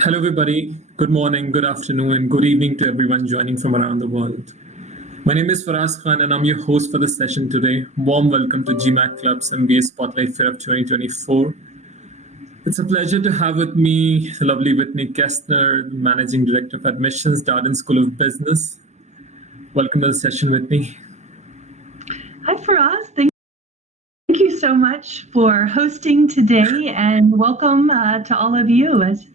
Hello, everybody. Good morning, good afternoon, and good evening to everyone joining from around the world. My name is Faraz Khan, and I'm your host for the session today. Warm welcome to GMAT Club's MBA Spotlight Fair of 2024. It's a pleasure to have with me the lovely Whitney Kestner, Managing Director of Admissions, Darden School of Business. Welcome to the session, Whitney. Hi, Faraz. Thank you so much for hosting today, and welcome to all of you. As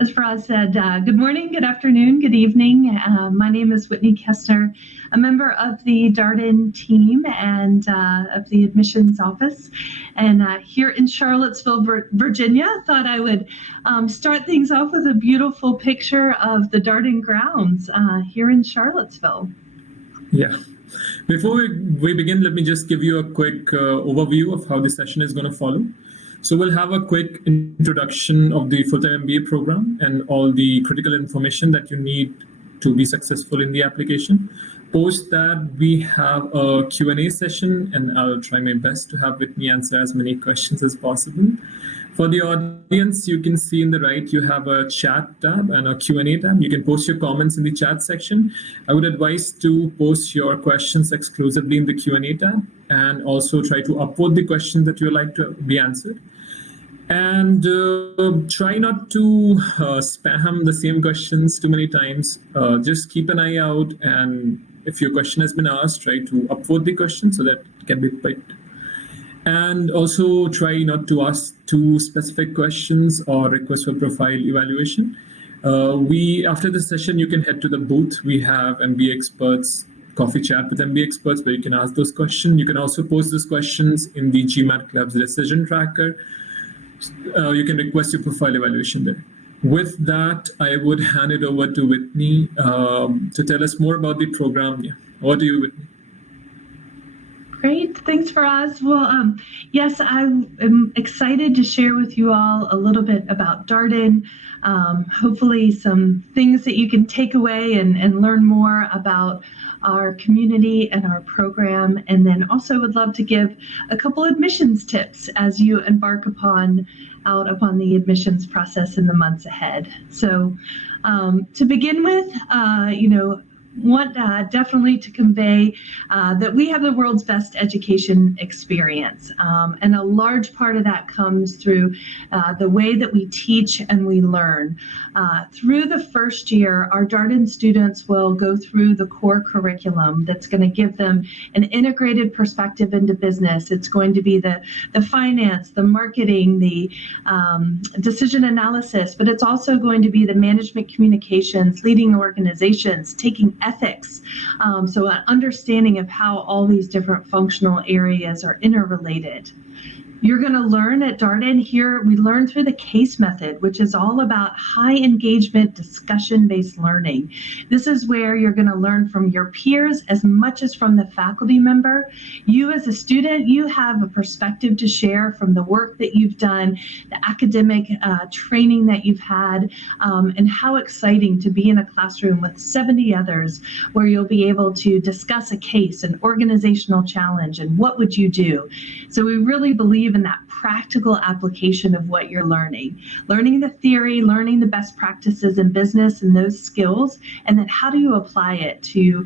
Faraz said, good morning, good afternoon, good evening. My name is Whitney Kestner, a member of the Darden team and of the admissions office. And here in Charlottesville, Virginia, thought I would start things off with a beautiful picture of the Darden grounds here in Charlottesville. Yeah. Before we begin, let me just give you a quick overview of how the session is going to follow. So we'll have a quick introduction of the full-time MBA program and all the critical information that you need to be successful in the application. Post that, we have a Q&A session, and I'll try my best to have Whitney answer as many questions as possible. For the audience, you can see in the right, you have a chat tab and a Q&A tab. You can post your comments in the chat section. I would advise to post your questions exclusively in the Q&A tab, and also try to upvote the questions that you would like to be answered. And try not to spam the same questions too many times. Just keep an eye out, and if your question has been asked, try to upvote the question so that it can be picked. And also try not to ask too specific questions or request for profile evaluation. After the session, you can head to the booth. We have MBA experts, coffee chat with MBA experts, where you can ask those questions. You can also post those questions in the GMAT Club's decision tracker. You can request your profile evaluation there. With that, I would hand it over to Whitney to tell us more about the program. Yeah. Over to you, Whitney. Great. Thanks, Faraz. Well, yes, I am excited to share with you all a little bit about Darden. Hopefully some things that you can take away and learn more about our community and our program. And then also would love to give a couple admissions tips as you embark upon the admissions process in the months ahead. So to begin with, want definitely to convey that we have the world's best education experience. And a large part of that comes through the way that we teach and we learn. Through the first year, our Darden students will go through the core curriculum that's going to give them an integrated perspective into business. It's going to be the finance, the marketing, the decision analysis, but it's also going to be the management communications, leading organizations, taking ethics. So an understanding of how all these different functional areas are interrelated. You're going to learn at Darden here, we learn through the CASE method, which is all about high engagement, discussion-based learning. This is where you're going to learn from your peers as much as from the faculty member. You as a student, you have a perspective to share from the work that you've done, the academic training that you've had, and how exciting to be in a classroom with 70 others where you'll be able to discuss a case, an organizational challenge, and what would you do. So we really believe in that practical application of what you're learning the theory, learning the best practices in business and those skills, and then how do you apply it to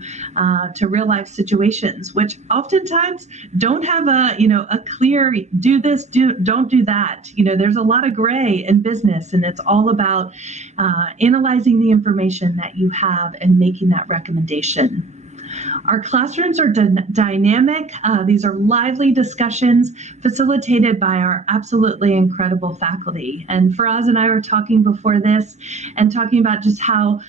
real life situations, which oftentimes don't have a clear do this, don't do that. There's a lot of gray in business, and it's all about analyzing the information that you have and making that recommendation. Our classrooms are dynamic. These are lively discussions facilitated by our absolutely incredible faculty. And Faraz and I were talking before this and talking about just how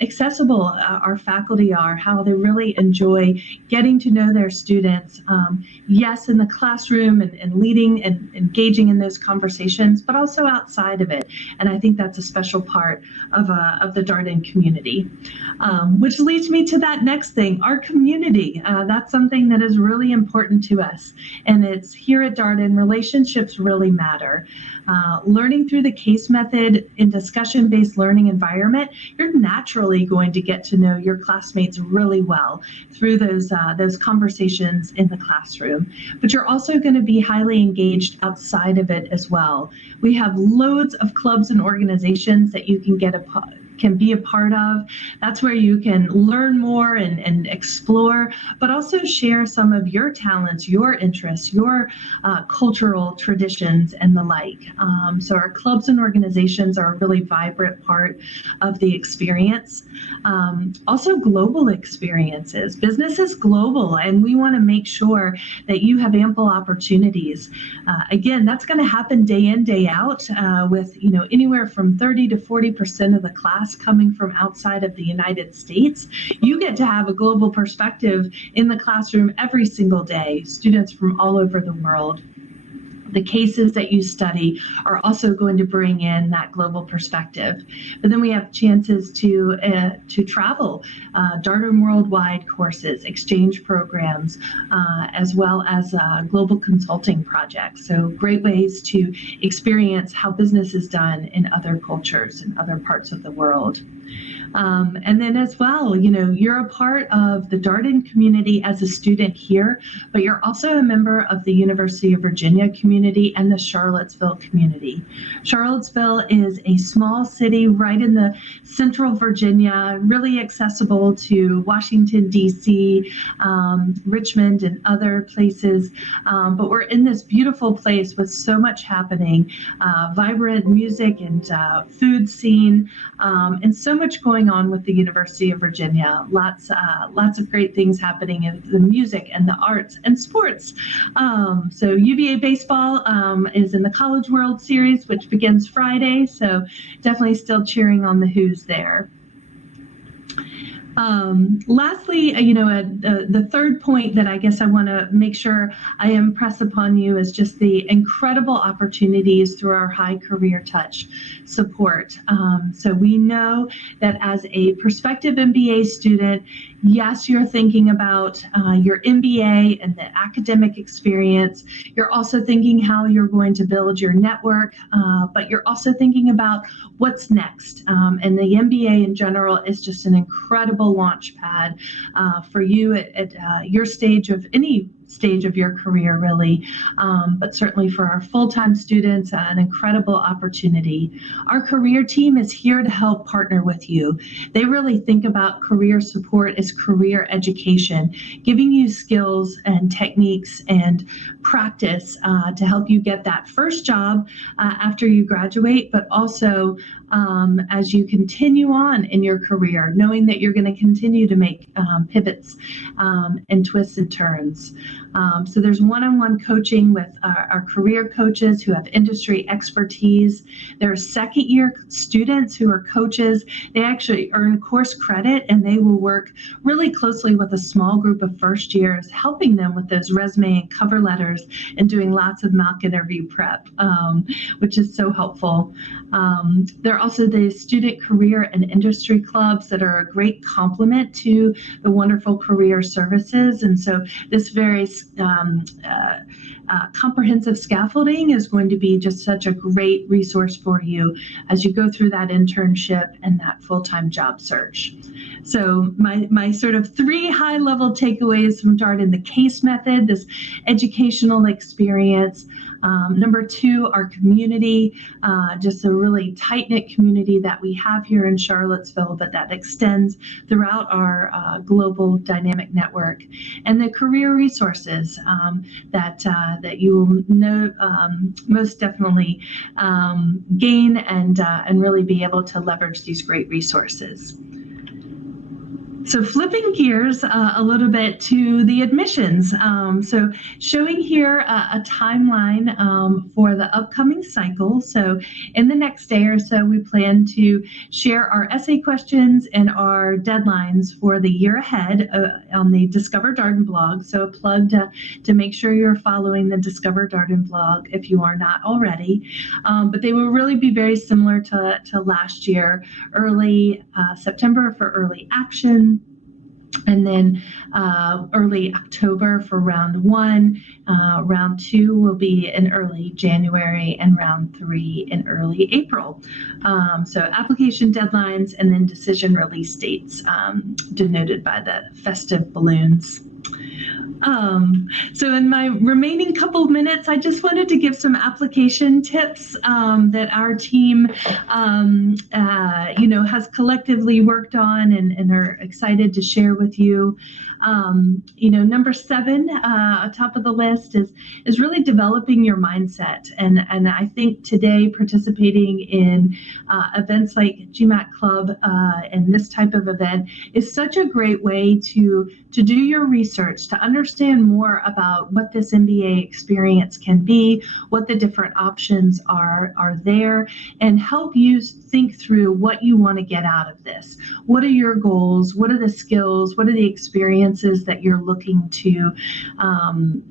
accessible our faculty are, how they really enjoy getting to know their students, yes, in the classroom and leading and engaging in those conversations, but also outside of it. And I think that's a special part of the Darden community, which leads me to that next thing. thing, our community. That's something that is really important to us. And it's here at Darden, relationships really matter. Learning through the case method in discussion-based learning environment, you're naturally going to get to know your classmates really well through those conversations in the classroom. But you're also going to be highly engaged outside of it as well. We have loads of clubs and organizations that you can be a part of. That's where you can learn more and explore, but also share some of your talents, your interests, your cultural traditions and the like. So our clubs and organizations are a really vibrant part of the experience. Also global experiences. Business is global, and we want to make sure that you have ample opportunities. Again, that's going to happen day in, day out with anywhere from 30 to 40% of the class coming from outside of the United States. You get to have a global perspective in the classroom every single day, students from all over the world. The cases that you study are also going to bring in that global perspective. But then we have chances to travel, Darden Worldwide courses, exchange programs, as well as global consulting projects. So great ways to experience how business is done in other cultures and other parts of the world. And then as well, you're a part of the Darden community as a student here, but you're also a member of the University of Virginia community and the Charlottesville community. Charlottesville is a small city right in the central Virginia, really accessible to Washington, D.C., Richmond, and other places. But we're in this beautiful place with so much happening, vibrant music and food scene, and so much going on with the University of Virginia. Lots of great things happening in the music and the arts and sports. So UVA baseball is in the College World Series, which begins Friday. So definitely still cheering on the Who's there. Lastly, the third point that I guess I want to make sure I impress upon you is just the incredible opportunities through our High Career Touch support. So we know that as a prospective MBA student, yes, you're thinking about your MBA and the academic experience. You're also thinking how you're going to build your network, but you're also thinking about what's next. And the MBA in general is just an incredible launch pad for you at your stage of any stage of your career, really, but certainly for our full-time students, an incredible opportunity. Our career team is here to help partner with you. They really think about career support as career education, giving you skills and techniques and practice to help you get that first job after you graduate, but also as you continue on in your career, knowing that you're going to continue to make pivots and twists and turns. So there's one-on-one coaching with our career coaches who have industry expertise. There are second-year students who are coaches. They actually earn course credit, and they will work really closely with a small group of first years, helping them with those resume and cover letters and doing lots of mock interview prep, which is so helpful. There are also the student career and industry clubs that are a great complement to the wonderful career services. And so this very comprehensive scaffolding is going to be just such a great resource for you as you go through that internship and that full-time job search. So my sort of three high-level takeaways from Darden: the case method, this educational experience. Number two, our community, just a really tight-knit community that we have here in Charlottesville, but that extends throughout our global dynamic network. And the career resources that you will know most definitely gain and really be able to leverage these great resources. So flipping gears a little bit to the admissions. So showing here a timeline for the upcoming cycle. So in the next day or so, we plan to share our essay questions and our deadlines for the year ahead on the Discover Darden blog. So a plug to make sure you're following the Discover Darden blog if you are not already. But they will really be very similar to last year. Early September for early action. And then early October for round 1. Round 2 will be in early January, and round 3 in early April. So application deadlines and then decision release dates denoted by the festive balloons. So in my remaining couple of minutes, I just wanted to give some application tips that our team, has collectively worked on and are excited to share with you. Number 7, top of the list is really developing your mindset. And I think today participating in events like GMAT Club and this type of event is such a great way to do your research, to understand more about what this MBA experience can be, what the different options are there, and help you think through what you want to get out of this. What are your goals? What are the skills? What are the experiences that you're looking to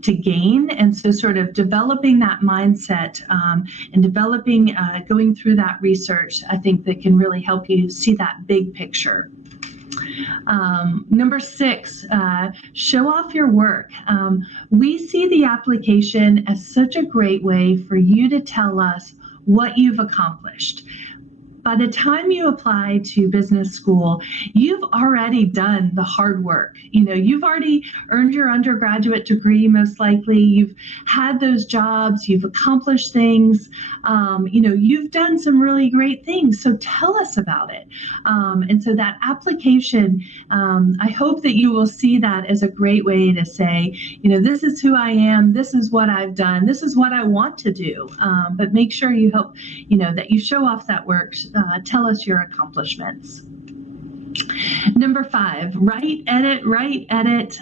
gain? And so sort of developing that mindset and developing, going through that research, I think that can really help you see that big picture. Number 6, show off your work. We see the application as such a great way for you to tell us what you've accomplished. By the time you apply to business school, you've already done the hard work. You've already earned your undergraduate degree, most likely. You've had those jobs. You've accomplished things. You've done some really great things. So tell us about it. And so that application, I hope that you will see that as a great way to say, this is who I am. This is what I've done. This is what I want to do. But make sure you help, that you show off that work. Tell us your accomplishments. Number 5, write, edit.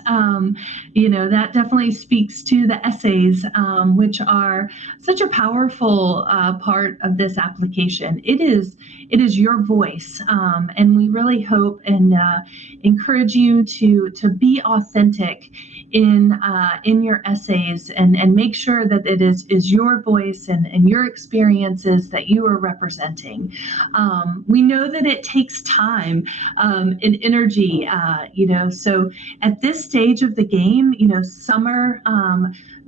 That definitely speaks to the essays, which are such a powerful part of this application. It is your voice, and we really hope and encourage you to be authentic in your essays and make sure that it is your voice and your experiences that you are representing. We know that it takes time and energy, so at this stage of the game, summer,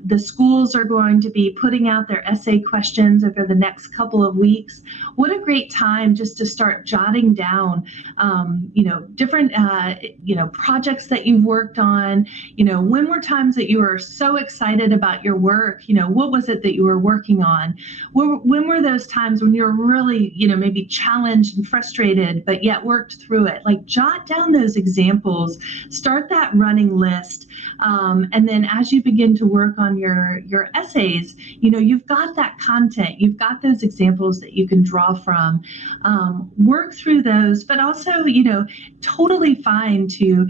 the schools are going to be putting out their essay questions over the next couple of weeks. What a great time just to start jotting down, different, projects that you've worked on. When were times that you were so excited about your work? What was it that you were working on? When were those times when you were really, maybe challenged and frustrated, but yet worked through it? Like, jot down those examples, start that running list. And then as you begin to work on your essays, you've got that content, you've got those examples that you can draw from, work through those, but also, totally fine to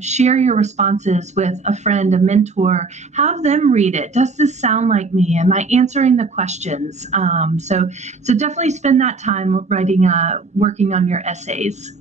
share your responses with a friend, a mentor, have them read it. Does this sound like me? Am I answering the questions? So definitely spend that time working on your essays.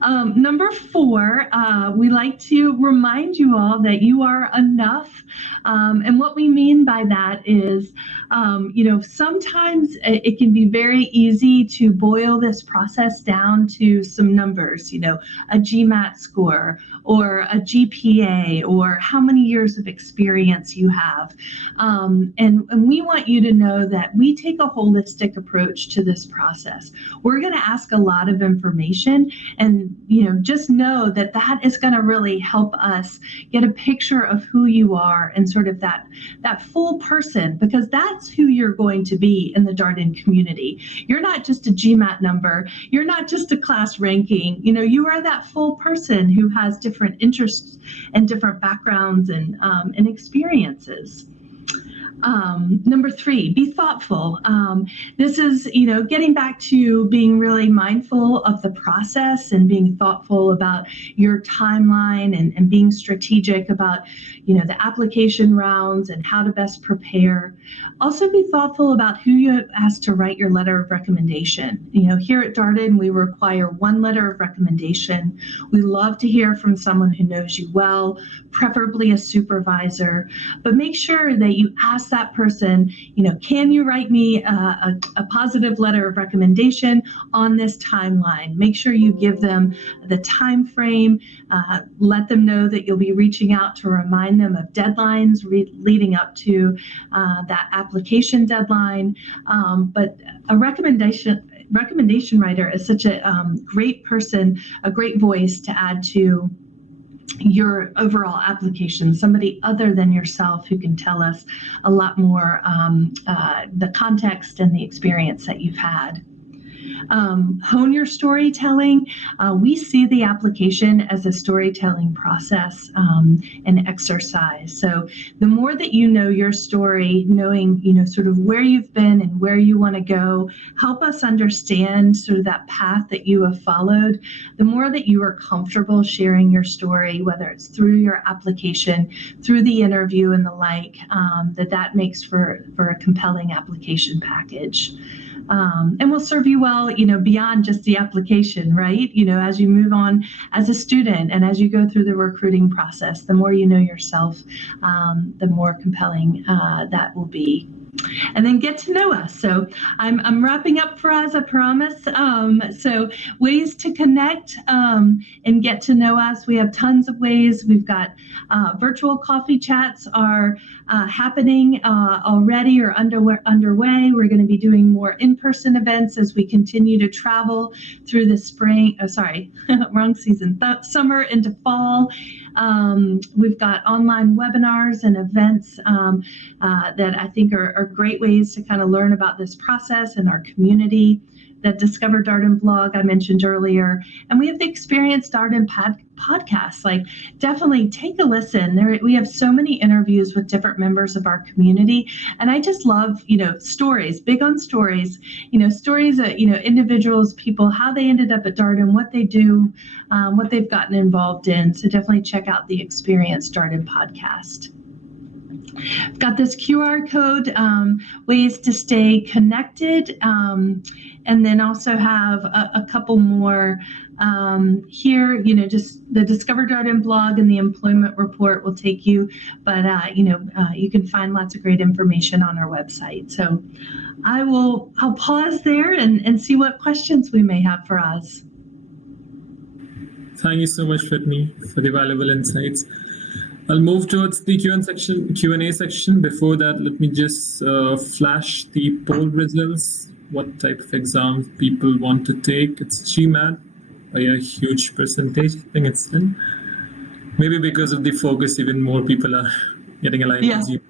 Number 4, we like to remind you all that you are enough. And what we mean by that is, sometimes it can be very easy to boil this process down to some numbers, a GMAT score or a GPA or how many years of experience you have. And we want you to know that we take a holistic approach to this process. We're going to ask a lot of information, and just know that that is going to really help us get a picture of who you are and sort of that full person, because that's who you're going to be in the Darden community. You're not just a GMAT number. You're not just a class ranking. You are that full person who has different interests and different backgrounds and experiences. Number 3, be thoughtful. This is, getting back to being really mindful of the process and being thoughtful about your timeline and being strategic about, the application rounds and how to best prepare. Also be thoughtful about who you ask to write your letter of recommendation. Here at Darden, we require 1 letter of recommendation. We love to hear from someone who knows you well, preferably a supervisor, but make sure that you ask that person, can you write me a positive letter of recommendation on this timeline? Make sure you give them the time frame. Let them know that you'll be reaching out to remind them of deadlines leading up to that application deadline. But a recommendation writer is such a great person, a great voice to add to your overall application, somebody other than yourself who can tell us a lot more the context and the experience that you've had. Hone your storytelling. We see the application as a storytelling process and exercise. So the more that you know your story, knowing, sort of where you've been and where you want to go, help us understand sort of that path that you have followed. The more that you are comfortable sharing your story, whether it's through your application, through the interview and the like, that makes for a compelling application package. And will serve you well, beyond just the application, right? As you move on as a student and as you go through the recruiting process, the more you know yourself, the more compelling that will be. And then get to know us. So I'm wrapping up for us, I promise. So ways to connect and get to know us. We have tons of ways. We've got virtual coffee chats are happening already or underway. We're going to be doing more in-person events as we continue to travel through the spring. Wrong season. Summer into fall. We've got online webinars and events that I think are great ways to kind of learn about this process and our community. That Discover Darden blog I mentioned earlier. And we have the Experience Darden podcast. Definitely take a listen. We have so many interviews with different members of our community. And I just love, stories, big on stories, stories of, individuals, people, how they ended up at Darden, what they do, what they've gotten involved in. So definitely check out the Experience Darden podcast. I've got this QR code, ways to stay connected, and then also have a couple more here. Just the Discover Darden blog and the employment report will take you, but you can find lots of great information on our website. So I'll pause there and see what questions we may have for us. Thank you so much, Whitney, for the valuable insights. I'll move towards the Q&A section. Before that, let me just flash the poll results. What type of exams people want to take? It's GMAT by a huge percentage. I think it's 10. Maybe because of the focus, even more people are getting aligned with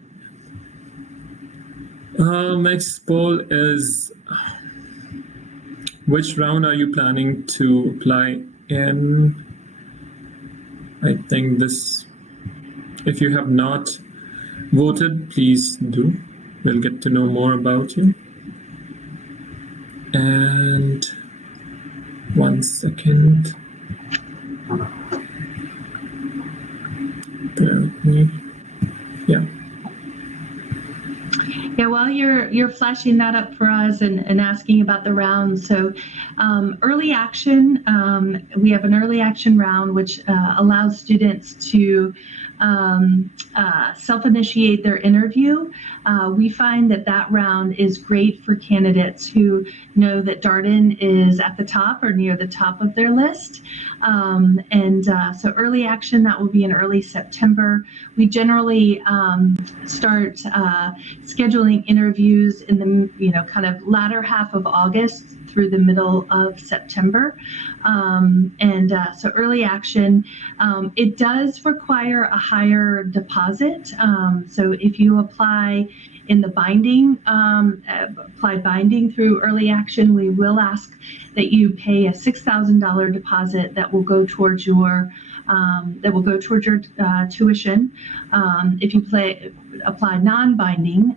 you. Next poll is, which round are you planning to apply in? I think this... If you have not voted, please do. We'll get to know more about you. And 1 second. Bear with me. Yeah. Yeah, while you're flashing that up for us and asking about the rounds, so early action, we have an early action round which allows students to self-initiate their interview. We find that round is great for candidates who know that Darden is at the top or near the top of their list. So early action, that will be in early September. We generally start scheduling interviews in the kind of latter half of August through the middle of September. So early action, it does require a higher deposit. So if you apply in the binding through early action, we will ask that you pay a $6,000 deposit that will go towards your tuition. If you apply non-binding,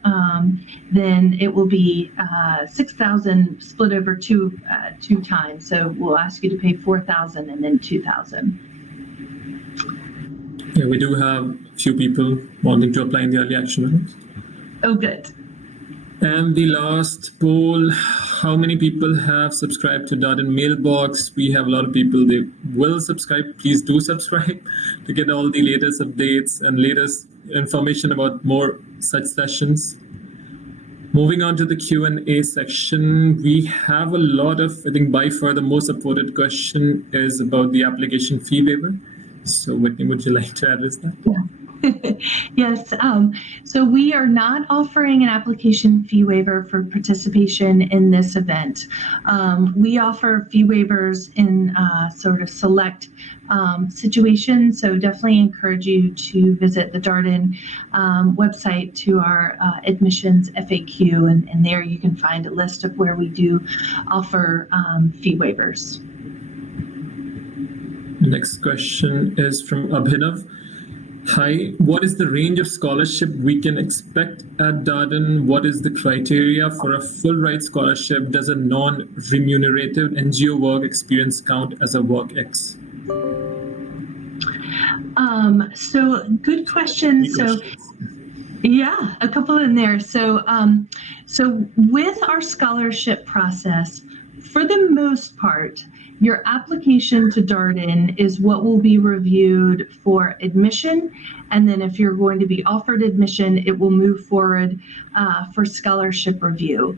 then it will be $6,000 split over two times. So we'll ask you to pay $4,000 and then $2,000. Yeah, we do have a few people wanting to apply in the early action rounds. Oh, good. And the last poll, how many people have subscribed to Darden Mailbox? We have a lot of people, they will subscribe. Please do subscribe to get all the latest updates and latest information about more such sessions. Moving on to the Q&A section, we have a lot of, I think by far the most supported question is about the application fee waiver. So Whitney, would you like to address that? Yeah. Yes. So we are not offering an application fee waiver for participation in this event. We offer fee waivers in sort of select situations. So definitely encourage you to visit the Darden website to our admissions FAQ, and there you can find a list of where we do offer fee waivers. Next question is from Abhinav. Hi, what is the range of scholarship we can expect at Darden? What is the criteria for a full ride scholarship? Does a non-remunerative NGO work experience count as a work X? So good question. So yeah, a couple in there. So with our scholarship process, for the most part, your application to Darden is what will be reviewed for admission. And then if you're going to be offered admission, it will move forward for scholarship review.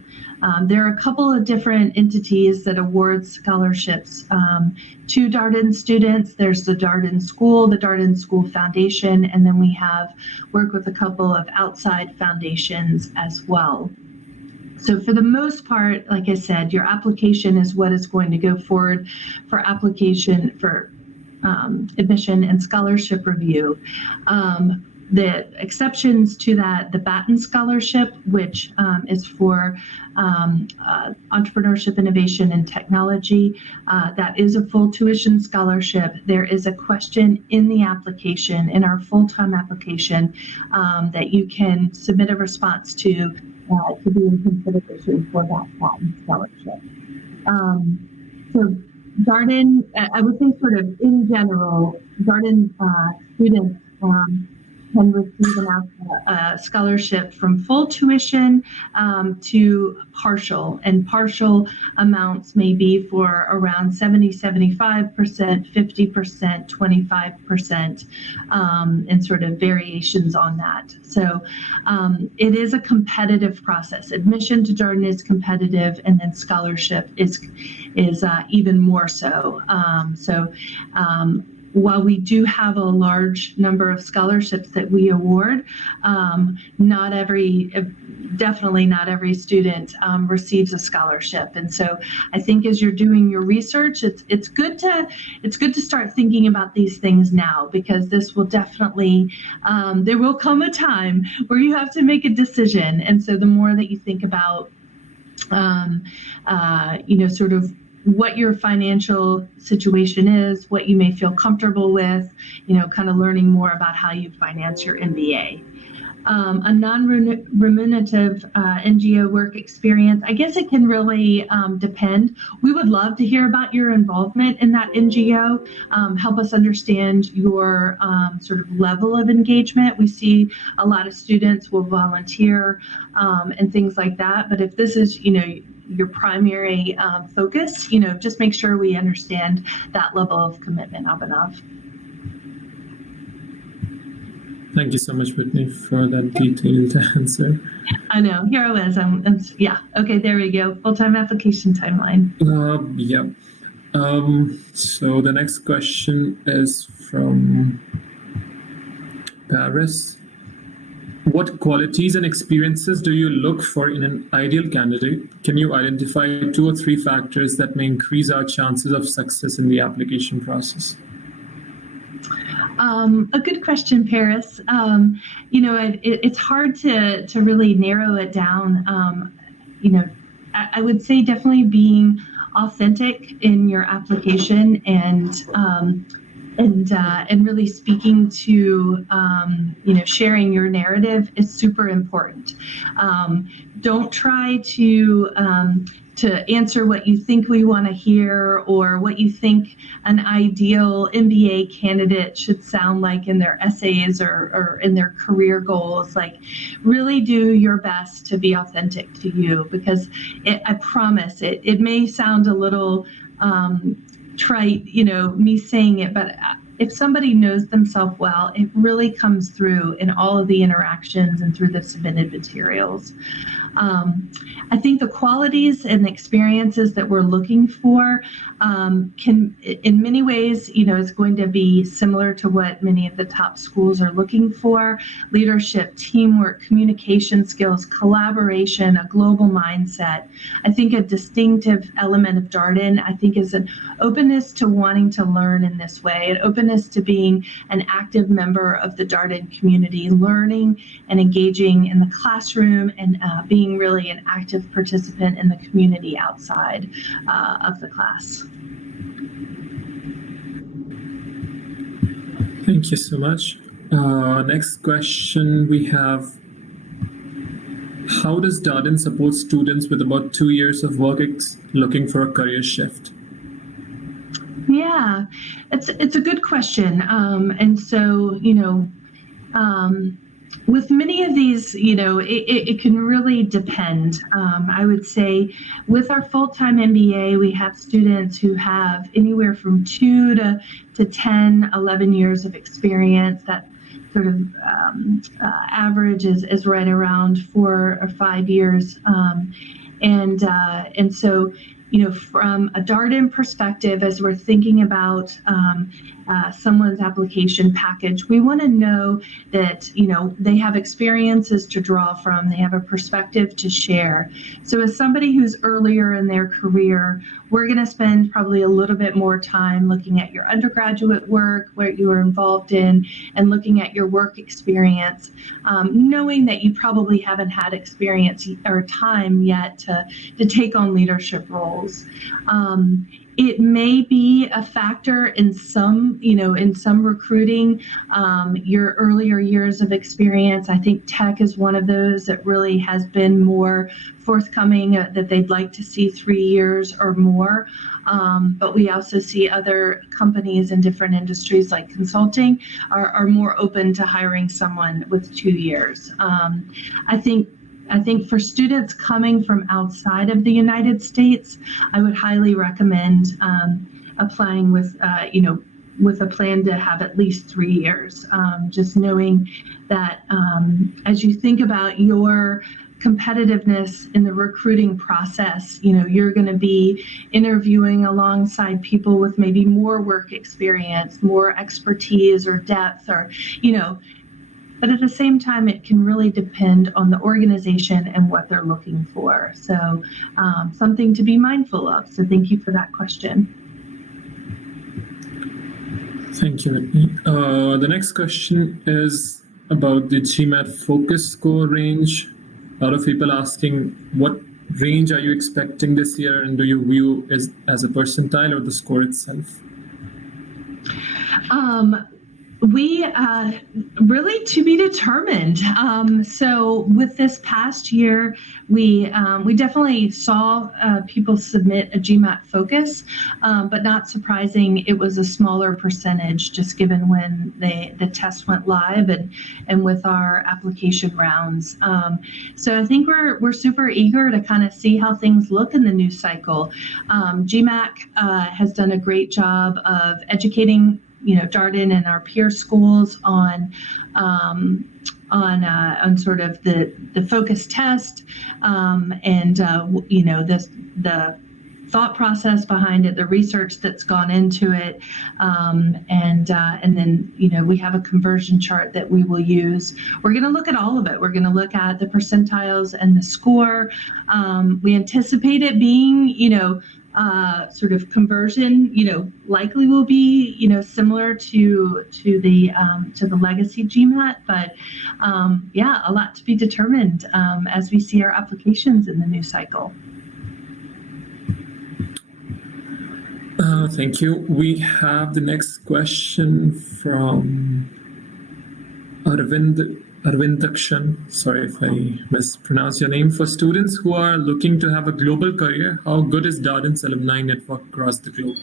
There are a couple of different entities that award scholarships to Darden students. There's the Darden School Foundation, and then we have worked with a couple of outside foundations as well. So for the most part, like I said, your application is what is going to go forward for application for admission and scholarship review. The exceptions to that, the Batten Scholarship, which is for entrepreneurship, innovation, and technology, that is a full tuition scholarship. There is a question in the application, in our full-time application, that you can submit a response to be in consideration for that Batten Scholarship. So Darden, I would say sort of in general, Darden students can receive a scholarship from full tuition to partial, and partial amounts may be for around 75%, 50%, 25%, and sort of variations on that. So it is a competitive process. Admission to Darden is competitive, and then scholarship is even more so. While we do have a large number of scholarships that we award, definitely not every student receives a scholarship. And so I think as you're doing your research, it's good to start thinking about these things now, because this will definitely, there will come a time where you have to make a decision. And so the more that you think about, sort of what your financial situation is, what you may feel comfortable with, kind of learning more about how you finance your MBA. A non-remunerative NGO work experience, I guess it can really depend. We would love to hear about your involvement in that NGO, help us understand your sort of level of engagement. We see a lot of students will volunteer and things like that, but if this is, your primary focus, just make sure we understand that level of commitment, Abhinav. Thank you so much, Whitney, for that detailed answer. I know. Here I was. Yeah. Okay, there we go. Full-time application timeline. Yeah. So the next question is from Paris. What qualities and experiences do you look for in an ideal candidate? Can you identify 2 or 3 factors that may increase our chances of success in the application process? A good question, Paris. It's hard to really narrow it down. I would say definitely being authentic in your application and and really speaking to sharing your narrative is super important. Don't try to answer what you think we want to hear or what you think an ideal MBA candidate should sound like in their essays or in their career goals. Like, really do your best to be authentic to you, because I promise it may sound a little trite, me saying it, but if somebody knows themselves well, it really comes through in all of the interactions and through the submitted materials. I think the qualities and the experiences that we're looking for can, in many ways, is going to be similar to what many of the top schools are looking for: leadership, teamwork, communication skills, collaboration, a global mindset. I think a distinctive element of Darden, is an openness to wanting to learn in this way, an openness to being an active member of the Darden community, learning and engaging in the classroom, and being really an active participant in the community outside of the class. Thank you so much. Next question we have: how does Darden support students with about 2 years of work looking for a career shift? Yeah, it's a good question. And so, with many of these, it can really depend. I would say with our full-time MBA, we have students who have anywhere from 2 to 10, 11 years of experience. That sort of average is right around 4 or 5 years. And so, from a Darden perspective, as we're thinking about someone's application package, we want to know that, they have experiences to draw from, they have a perspective to share. So as somebody who's earlier in their career, we're going to spend probably a little bit more time looking at your undergraduate work, what you were involved in, and looking at your work experience, knowing that you probably haven't had experience or time yet to take on leadership roles. It may be a factor in some recruiting, your earlier years of experience. I think tech is one of those that really has been more forthcoming, that they'd like to see 3 years or more. But we also see other companies in different industries like consulting are more open to hiring someone with 2 years. I think for students coming from outside of the United States, I would highly recommend applying with a plan to have at least 3 years. Just knowing that as you think about your competitiveness in the recruiting process, you're going to be interviewing alongside people with maybe more work experience, more expertise or depth, or but at the same time, it can really depend on the organization and what they're looking for. So something to be mindful of. So thank you for that question. Thank you, Whitney. The next question is about the GMAT focus score range. A lot of people asking, what range are you expecting this year, and do you view as a percentile or the score itself? We really to be determined. So with this past year, we definitely saw people submit a GMAT focus, but not surprising, it was a smaller percentage just given when the test went live and with our application rounds. So I think we're super eager to kind of see how things look in the new cycle. GMAC has done a great job of educating Darden and our peer schools on sort of the focus test, and the thought process behind it, the research that's gone into it, and then we have a conversion chart that we will use. We're going to look at all of it. We're going to look at the percentiles and the score. We anticipate it being sort of conversion, likely will be, similar to the legacy GMAT, but a lot to be determined as we see our applications in the new cycle. Thank you. We have the next question from Arvindakshan. Sorry if I mispronounced your name. For students who are looking to have a global career, how good is Darden's alumni network across the globe?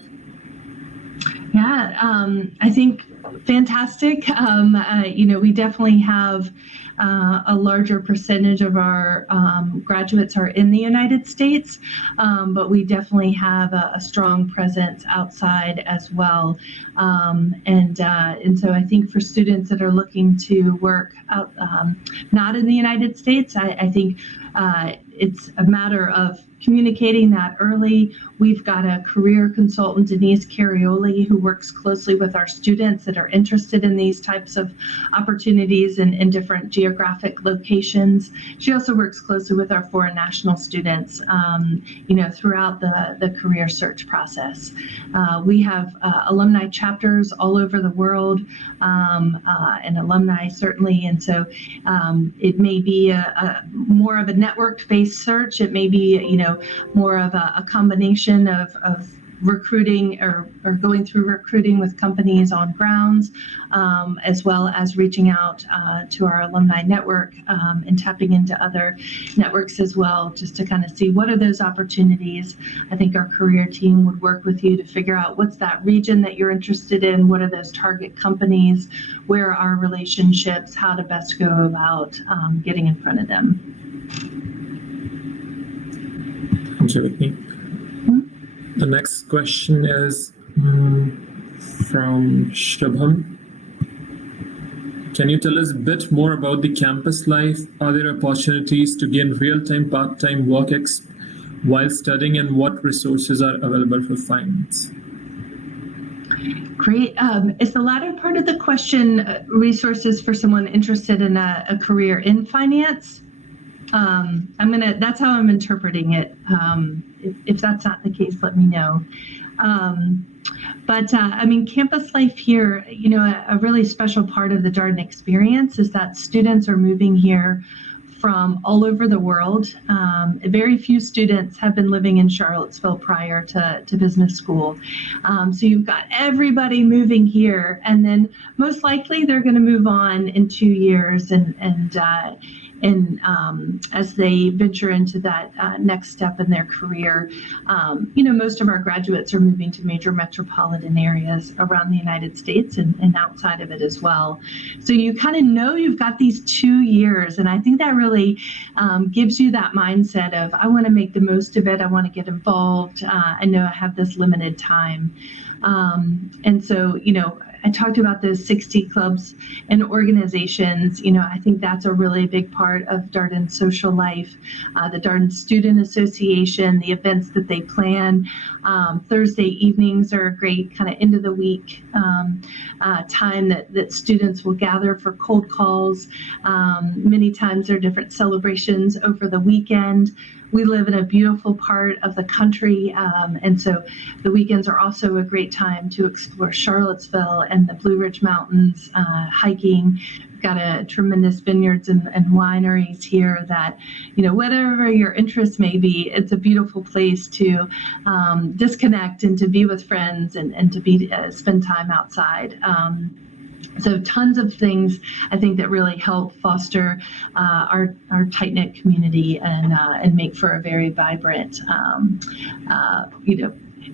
Yeah, I think fantastic. We definitely have a larger percentage of our graduates are in the United States, but we definitely have a strong presence outside as well. And so I think for students that are looking to work out, not in the United States, I think it's a matter of communicating that early. We've got a career consultant, Denise Carioli, who works closely with our students that are interested in these types of opportunities in different geographic locations. She also works closely with our foreign national students, throughout the career search process. We have alumni chapters all over the world, and alumni certainly, and so it may be a more of a network-based search. It may be, more of a combination of recruiting or going through recruiting with companies on grounds, as well as reaching out to our alumni network and tapping into other networks as well, just to kind of see what are those opportunities. I think our career team would work with you to figure out what's that region that you're interested in, what are those target companies, where are relationships, how to best go about getting in front of them. Thank you, Whitney. The next question is from Shubham. Can you tell us a bit more about the campus life? Are there opportunities to gain real-time, part-time work while studying, and what resources are available for finance? Great. Is the latter part of the question resources for someone interested in a career in finance? That's how I'm interpreting it. If that's not the case, let me know. But campus life here, a really special part of the Darden experience is that students are moving here from all over the world. Very few students have been living in Charlottesville prior to business school. So you've got everybody moving here, and then most likely they're going to move on in 2 years and as they venture into that next step in their career. Most of our graduates are moving to major metropolitan areas around the United States and outside of it as well. So you kind of you've got these 2 years, and I think that really gives you that mindset of, I want to make the most of it, I want to get involved, I know I have this limited time. And so, I talked about those 60 clubs and organizations. I think that's a really big part of Darden's social life. The Darden Student Association, the events that they plan. Thursday evenings are a great kind of end of the week time that students will gather for cold calls. Many times there are different celebrations over the weekend. We live in a beautiful part of the country, and so the weekends are also a great time to explore Charlottesville and the Blue Ridge Mountains, hiking. We've got a tremendous vineyards and wineries here that, whatever your interest may be, it's a beautiful place to disconnect and to be with friends and to spend time outside. So tons of things, I think, that really help foster our tight-knit community and make for a very vibrant,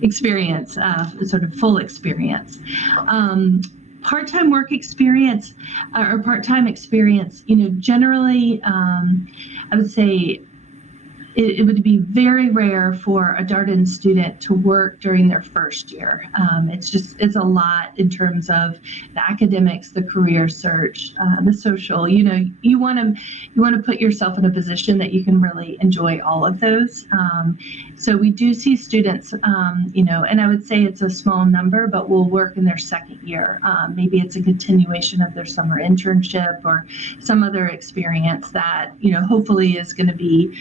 experience, sort of full experience. Part-time work experience or part-time experience, generally, I would say it would be very rare for a Darden student to work during their first year. It's a lot in terms of the academics, the career search, the social. You want to put yourself in a position that you can really enjoy all of those. So we do see students, and I would say it's a small number, but will work in their second year. Maybe it's a continuation of their summer internship or some other experience that hopefully is going to be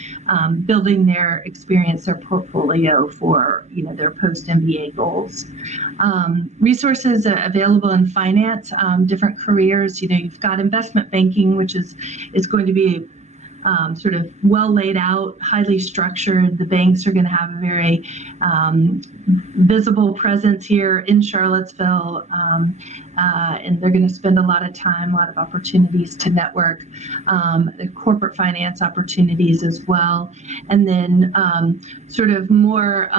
building their experience, their portfolio for their post-MBA goals. Resources available in finance, different careers. You've got investment banking, which is going to be sort of well laid out, highly structured. The banks are going to have a very visible presence here in Charlottesville, and they're going to spend a lot of time, a lot of opportunities to network, the corporate finance opportunities as well, and then sort of more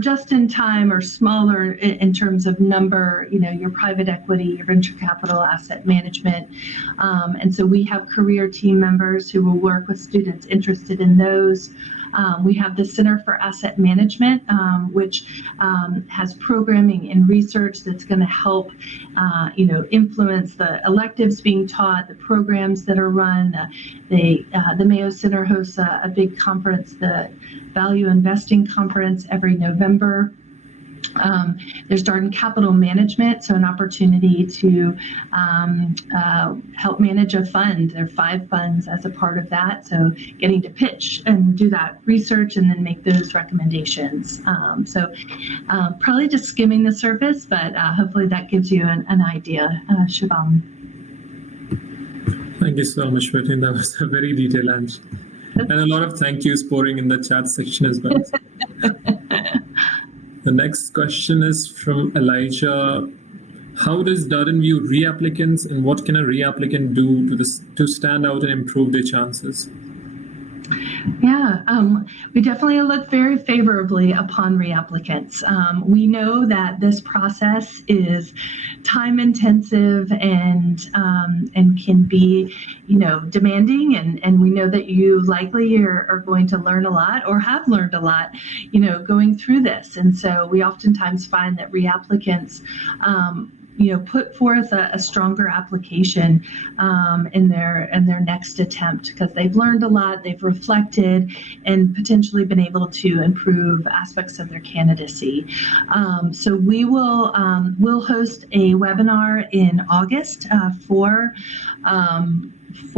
just in time or smaller in terms of number, your private equity, your venture capital, asset management, and so we have career team members who will work with students interested in those. We have the Center for Asset Management, which has programming and research that's going to help, influence the electives being taught, the programs that are run. The Mayo Center hosts a big conference, the Value Investing Conference, every November. There's Darden Capital Management, so an opportunity to help manage a fund. There are 5 funds as a part of that, so getting to pitch and do that research and then make those recommendations. Probably just skimming the surface, but hopefully that gives you an idea, Shubham. Thank you so much, Whitney. That was a very detailed answer. And a lot of thank yous pouring in the chat section as well. The next question is from Elijah. How does Darden view reapplicants, and what can a reapplicant do to stand out and improve their chances? Yeah, we definitely look very favorably upon reapplicants. We know that this process is time intensive and can be, demanding, and we know that you likely are going to learn a lot or have learned a lot, going through this. And so we oftentimes find that reapplicants put forth a stronger application in their next attempt, because they've learned a lot, they've reflected, and potentially been able to improve aspects of their candidacy. So we'll host a webinar in August for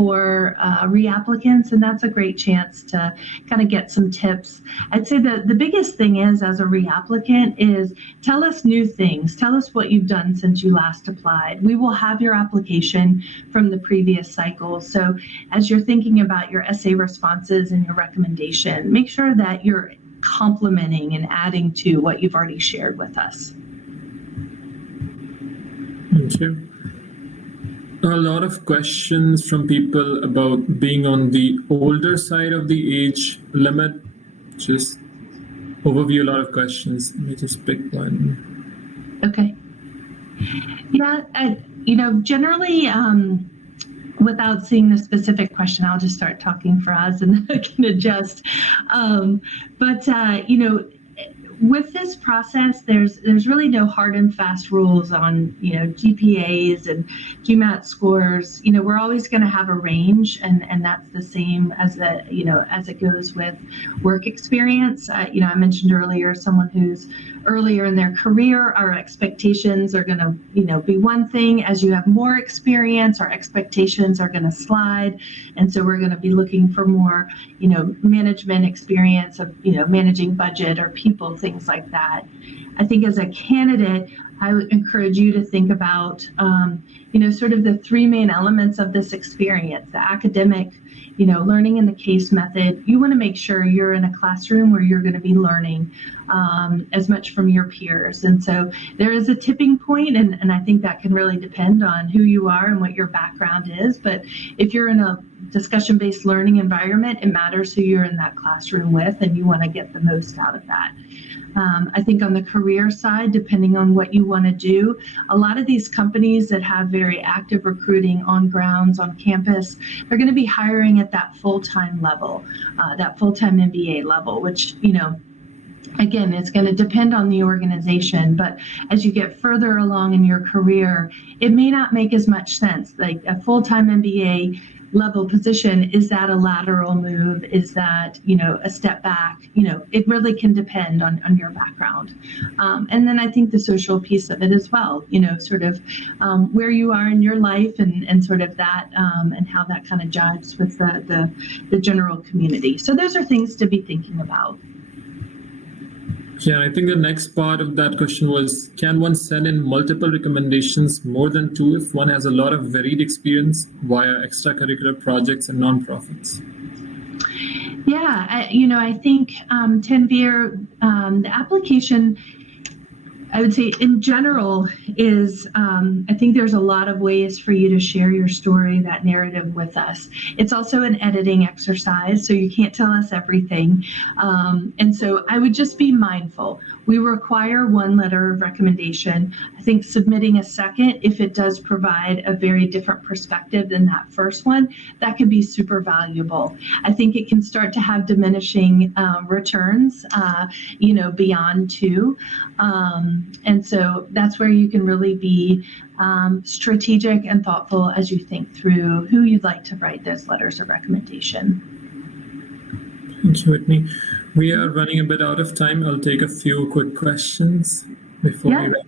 reapplicants, and that's a great chance to kind of get some tips. I'd say the biggest thing is, as a reapplicant, is tell us new things. Tell us what you've done since you last applied. We will have your application from the previous cycle. So as you're thinking about your essay responses and your recommendation, make sure that you're complementing and adding to what you've already shared with us. Thank you. A lot of questions from people about being on the older side of the age limit. Just overview, a lot of questions. Let me just pick one. Okay. Yeah, generally, without seeing the specific question, I'll just start talking for us and then I can adjust. With this process, there's really no hard and fast rules on GPAs and GMAT scores. We're always going to have a range, and that's the same as as it goes with work experience. I mentioned earlier someone who's earlier in their career, our expectations are going to be one thing. As you have more experience, our expectations are going to slide, and so we're going to be looking for more management experience of managing budget or people, things like that. I think as a candidate, I would encourage you to think about sort of the 3 main elements of this experience: the academic, learning in the case method. You want to make sure you're in a classroom where you're going to be learning as much from your peers. And so there is a tipping point, and I think that can really depend on who you are and what your background is. But if you're in a discussion-based learning environment, it matters who you're in that classroom with, and you want to get the most out of that. I think on the career side, depending on what you want to do, a lot of these companies that have very active recruiting on grounds, on campus, they're going to be hiring at that full-time level, that full-time MBA level, which, again, it's going to depend on the organization. But as you get further along in your career, it may not make as much sense. Like a full-time MBA level position, is that a lateral move? Is that, a step back? It really can depend on your background. And then I think the social piece of it as well, sort of where you are in your life and sort of that and how that kind of jives with the general community. So those are things to be thinking about. Yeah, I think the next part of that question was, can one send in multiple recommendations, more than two, if one has a lot of varied experience via extracurricular projects and nonprofits? Yeah, I think Tanvir, the application, I would say in general is, I think there's a lot of ways for you to share your story, that narrative with us. It's also an editing exercise, so you can't tell us everything. And so I would just be mindful. We require one letter of recommendation. I think submitting a second, if it does provide a very different perspective than that first one, that could be super valuable. I think it can start to have diminishing returns, beyond two. And so that's where you can really be strategic and thoughtful as you think through who you'd like to write those letters of recommendation. Thank you, Whitney. We are running a bit out of time. I'll take a few quick questions before we wrap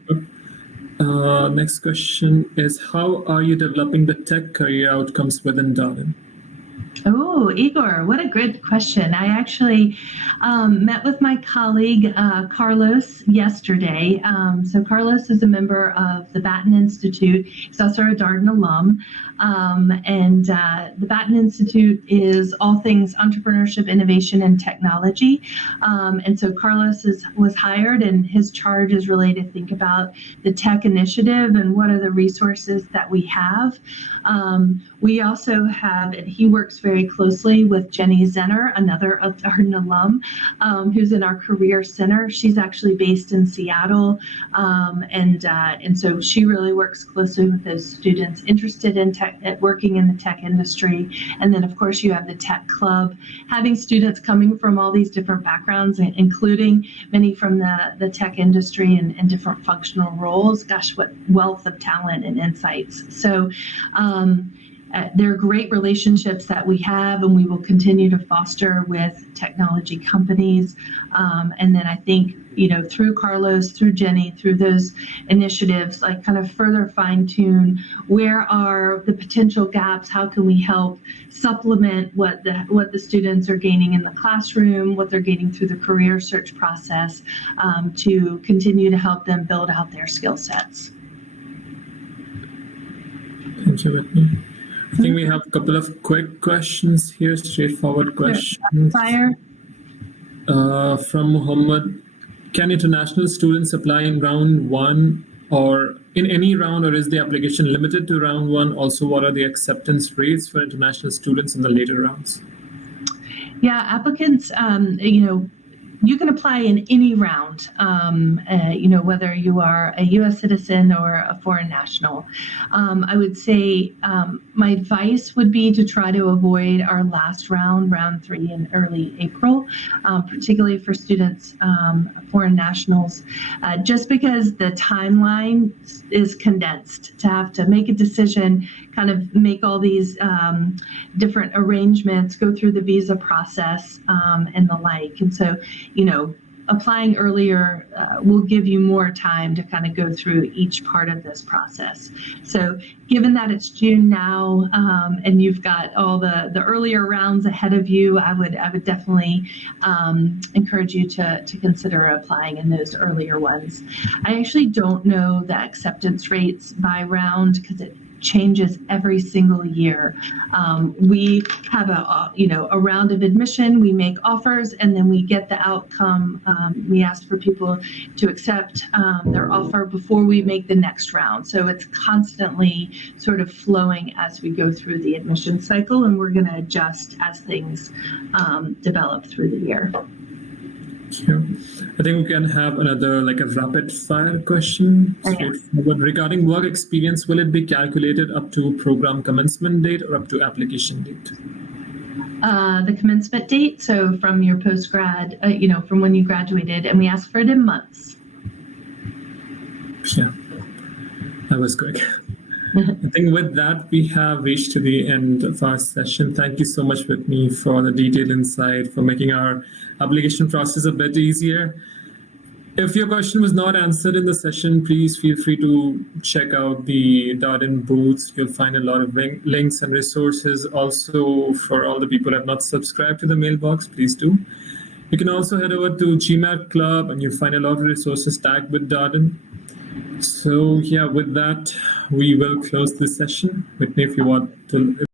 up. Next question is, how are you developing the tech career outcomes within Daven? Oh, Igor, what a good question. I actually met with my colleague, Carlos, yesterday. So Carlos is a member of the Batten Institute. He's also a Darden alum. And the Batten Institute is all things entrepreneurship, innovation, and technology. And so Carlos was hired, and his charge is really to think about the tech initiative and what are the resources that we have. We also have, and he works very closely with Jenny Zenner, another Darden alum, who's in our Career Center. She's actually based in Seattle, and so she really works closely with those students interested in working in the tech industry. And then, of course, you have the Tech Club, having students coming from all these different backgrounds, including many from the tech industry and different functional roles. Gosh, what wealth of talent and insights. So there are great relationships that we have, and we will continue to foster with technology companies. And then I think, through Carlos, through Jenny, through those initiatives, like kind of further fine tune, where are the potential gaps? How can we help supplement what the students are gaining in the classroom, what they're gaining through the career search process, to continue to help them build out their skill sets. Thank you, Whitney. I think we have a couple of quick questions here, straightforward questions. Fire. From Muhammad, can international students apply in round one or in any round, or is the application limited to round one? Also, what are the acceptance rates for international students in the later rounds? Yeah, applicants, you can apply in any round, whether you are a U.S. citizen or a foreign national. I would say my advice would be to try to avoid our last round 3 in early April, particularly for students, foreign nationals, just because the timeline is condensed to have to make a decision, kind of make all these different arrangements, go through the visa process, and the like. And so, applying earlier will give you more time to kind of go through each part of this process. So given that it's June now, and you've got all the earlier rounds ahead of you, I would definitely encourage you to consider applying in those earlier ones. I actually don't know the acceptance rates by round because it changes every single year. We have a round of admission, we make offers, and then we get the outcome. We ask for people to accept their offer before we make the next round. So it's constantly sort of flowing as we go through the admission cycle, and we're going to adjust as things develop through the year. Sure. I think we can have another, like a rapid fire question. Regarding work experience, will it be calculated up to program commencement date or up to application date? The commencement date, so from your post-grad, from when you graduated, and we ask for it in months. Yeah, that was quick. I think with that, we have reached to the end of our session. Thank you so much, Whitney, for the detailed insight, for making our application process a bit easier. If your question was not answered in the session, please feel free to check out the Darden booths. You'll find a lot of links and resources. Also, for all the people who have not subscribed to the mailbox, please do. You can also head over to GMAT Club and you'll find a lot of resources tagged with Darden. So yeah, with that, we will close this session. Whitney, if you want to